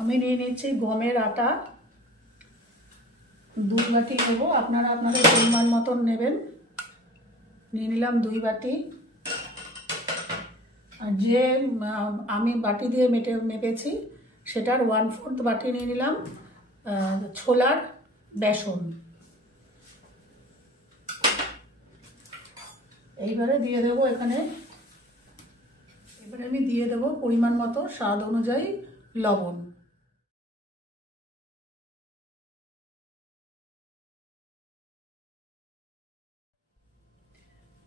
আমি নিয়ে নিচ্ছি গমের আটা 2 বাটি নেব, আপনারা আপনাদের পরিমাণ মতন নেবেন। নিয়ে নিলাম 2 বাটি। আর যে আমি বাটি দিয়ে মেপেছি সেটার 1/4 বাটি নিয়ে নিলাম ছোলার বেসন। এইবারে দিয়ে দেবো এখানে, এবারে আমি দিয়ে দেবো পরিমাণ মতো স্বাদ অনুযায়ী লবণ।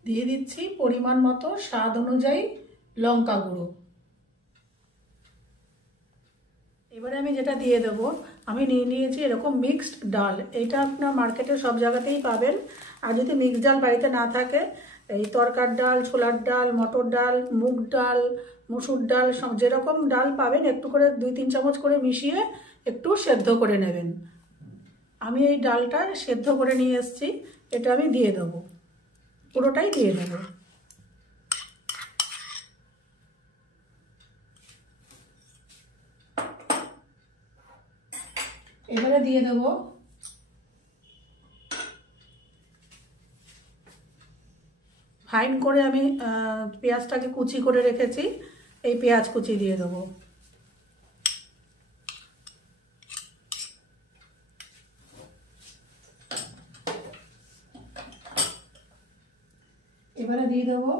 দিয়ে দিচ্ছি পরিমাণ মতো স্বাদ অনুযায়ী লঙ্কা গুঁড়ো। এবারে আমি যেটা দিয়ে দেবো, আমি নিয়ে নিয়েছি এরকম মিক্সড ডাল। এটা আপনার মার্কেটে সব জায়গাতেই পাবেন। আর যদি মিক্সড ডাল বাড়িতে না থাকে, এই তরকার ডাল, ছোলার ডাল, মটর ডাল, মুগ ডাল, মসুর ডাল, সব যেরকম ডাল পাবেন একটু করে 2-3 চামচ করে মিশিয়ে একটু সেদ্ধ করে নেবেন। আমি এই ডালটা সেদ্ধ করে নিয়ে এসেছি, এটা আমি দিয়ে দেবো, পুরোটাই দিয়ে দেবো। এবারে দিয়ে দেবো ফাইন করে আমি পেঁয়াজটাকে কুচি করে রেখেছি, এই পেঁয়াজ কুচি দিয়ে দেবো। এবারে দিয়ে দেবো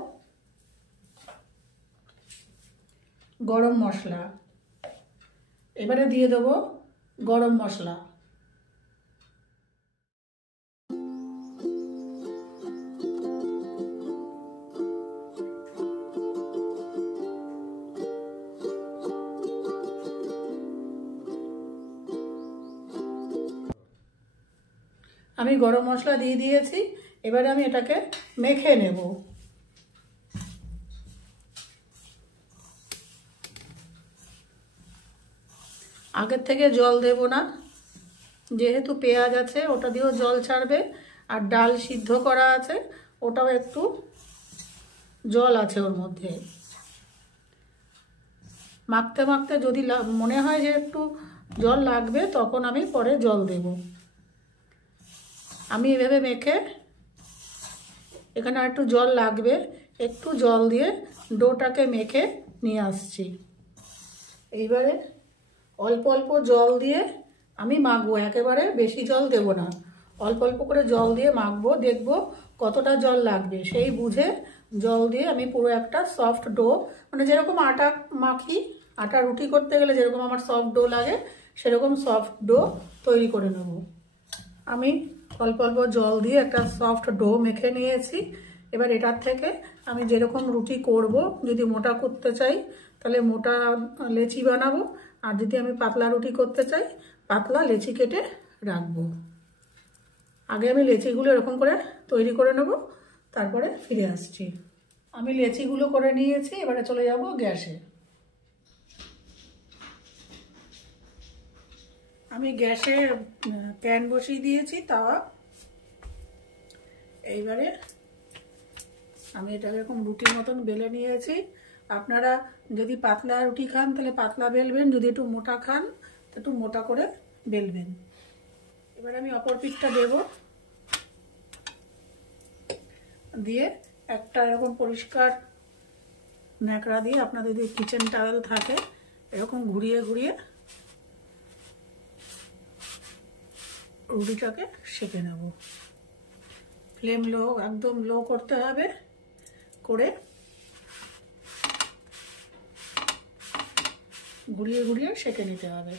গরম মশলা। এবারে দিয়ে দেবো গরম মশলা। আমি গরম মশলা দিয়ে দিয়েছি, এবারে আমি এটাকে মেখে নেব। আগের থেকে জল দেব না, যেহেতু পেঁয়াজ আছে ওটা দিয়েও জল ছাড়বে, আর ডাল সিদ্ধ করা আছে ওটাও একটু জল আছে ওর মধ্যে। মাখতে মাখতে যদি মনে হয় যে একটু জল লাগবে তখন আমি পরে জল দেব। আমি এভাবে মেখে, এখানে আর একটু জল লাগবে, একটু জল দিয়ে ডোটাকে মেখে নিয়ে আসছি। এইবারে অল্প অল্প জল দিয়ে আমি মাখবো, একেবারে বেশি জল দেব না, অল্প অল্প করে জল দিয়ে মাখবো। দেখবো কতটা জল লাগবে, সেই বুঝে জল দিয়ে আমি পুরো একটা সফট ডো, মানে যেরকম আটা মাখি, আটা রুটি করতে গেলে যেরকম আমার সফট ডো লাগে সেরকম সফট ডো তৈরি করে নেব। আমি অল্প অল্প জল দিয়ে একটা সফট ডো মেখে নিয়েছি। এবার এটার থেকে আমি যেরকম রুটি করব, যদি মোটা করতে চাই তাহলে মোটা লেচি বানাবো, আর যদি আমি পাতলা রুটি করতে চাই পাতলা লেচি কেটে রাখবো। আগে আমি লেচিগুলো এরকম করে তৈরি করে নেব, তারপরে ফিরে আসছি। আমি লেচিগুলো করে নিয়েছি, এবারে চলে যাব গ্যাসে। আমি গ্যাসে প্যান বসিয়ে দিয়েছি, তাওয়া। এইবারে আমি এটা এরকম রুটির মতন বেলে নিয়েছি। আপনারা যদি পাতলা রুটি খান তাহলে পাতলা বেলবেন, যদি একটু মোটা খান তো একটু মোটা করে বেলবেন। এবার আমি অপর পিঠটা দেব, দিয়ে একটা এরকম পরিষ্কার ন্যাকড়া দিয়ে, আপনাদের যদি কিচেন টাওয়েল থাকে এরকম ঘুরিয়ে ঘুরিয়ে রুটিটাকে সেঁকে নেব। ফ্লেম লো, একদম লো করতে হবে, করে ঘুরিয়ে ঘুরিয়ে সেঁকে নিতে হবে।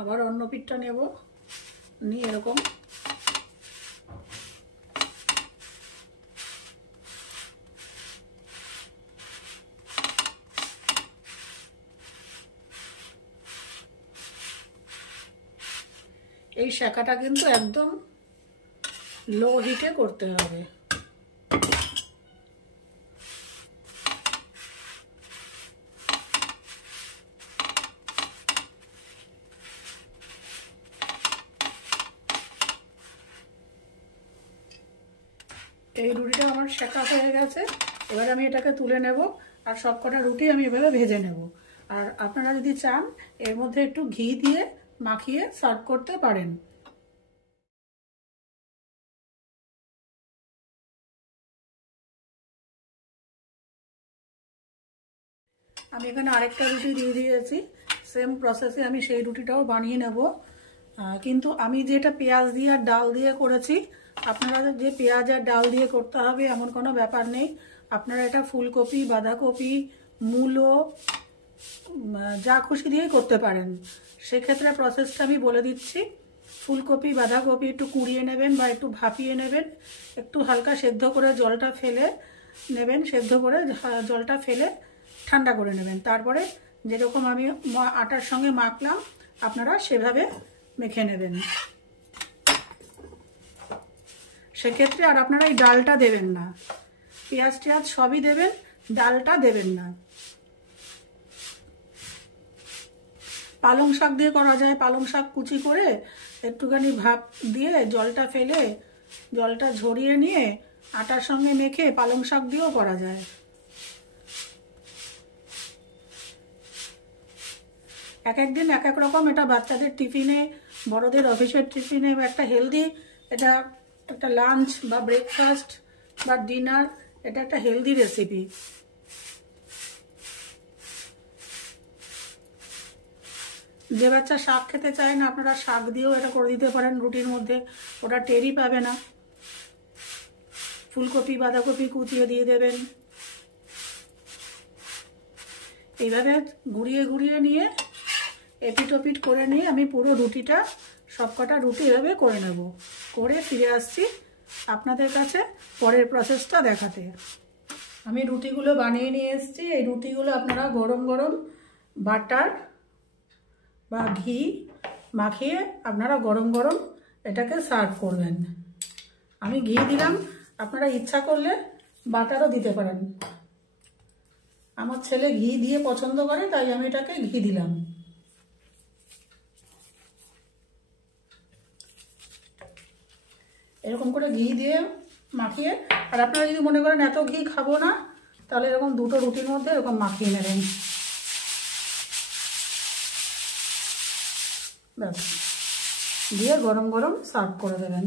আবার অন্য পিঠটা নেব, নিয়ে এরকম এই সেঁকাটা কিন্তু একদম লো হিটে করতে হবে। এই রুটিটা আমার সেঁকা হয়ে গেছে। এবার আমি এটাকে তুলে নেব আর সবকটা রুটি আমি এভাবে ভেজে নেব। আর আপনারা যদি চান এর মধ্যে একটু ঘি দিয়ে মাখিয়ে সার্ভ করতে পারেন। আমি এখানে আরেকটা রুটি দিয়ে দিয়েছি। সেম প্রসেসে আমি সেই রুটিটাও বানিয়ে নেব। কিন্তু আমি যেটা পেঁয়াজ দিয়ে আর ডাল দিয়ে করেছি, আপনারা যে পেঁয়াজ আর ডাল দিয়ে করতে হবে এমন কোনো ব্যাপার নেই। আপনারা এটা ফুলকপি, বাঁধাকপি, মূলো, যা খুশি দিয়েই করতে পারেন। সেক্ষেত্রে প্রসেসটা আমি বলে দিচ্ছি। ফুলকপি, বাঁধাকপি একটু কুড়িয়ে নেবেন বা একটু ভাপিয়ে নেবেন, একটু হালকা সেদ্ধ করে জলটা ফেলে নেবেন, সেদ্ধ করে জলটা ফেলে ঠান্ডা করে নেবেন। তারপরে যেরকম আমি আটার সঙ্গে মাখলাম আপনারা সেভাবে মেখে নেবেন। সেক্ষেত্রে আর আপনারা এই ডালটা দেবেন না, পেঁয়াজ টেয়াজ সবই দেবেন, ডালটা দেবেন না। পালং শাক দিয়ে করা যায়। পালং শাক কুচি করে একটুখানি ভাপ দিয়ে জলটা ফেলে জলটা ঝরিয়ে নিয়ে আটার সঙ্গে মেখে পালং শাক দিয়েও করা যায়। এক এক দিন এক এক রকম। এটা বাচ্চাদের টিফিনে, বড়দের অফিসের টিফিনে একটা হেলদি, এটা একটা লাঞ্চ বা ব্রেকফাস্ট বা ডিনার, এটা একটা হেলদি রেসিপি। যে বাচ্চা শাক খেতে চায় না আপনারা শাক দিয়েও এটা করে দিতে পারেন রুটির মধ্যে, ওটা টেরই পাবে না। ফুলকপি, বাঁধাকপি কুচিয়ে দিয়ে দেবেন। এইভাবে ঘুরিয়ে ঘুরিয়ে নিয়ে এপিট ওপিট করে নিয়ে আমি পুরো রুটিটা, সবকটা রুটি এভাবে করে নেব। করে ফিরে আসছি আপনাদের কাছে পরের প্রসেসটা দেখাতে। আমি রুটিগুলো বানিয়ে নিয়ে এসেছি। এই রুটিগুলো আপনারা গরম গরম বাটার বা ঘি মাখিয়ে আপনারা গরম গরম এটাকে সার্ভ করবেন। আমি ঘি দিলাম, আপনারা ইচ্ছা করলে বাটারও দিতে পারেন। আমার ছেলে ঘি দিয়ে পছন্দ করে তাই আমি এটাকে ঘি দিলাম। এরকম করে ঘি দিয়ে মাখিয়ে, আর আপনারা যদি মনে করেন এত ঘি খাবো না তাহলে এরকম দুটো রুটির মধ্যে এরকম মাখিয়ে নেবেন। ব্যাস, দিয়ে গরম গরম সার্ভ করে দেবেন।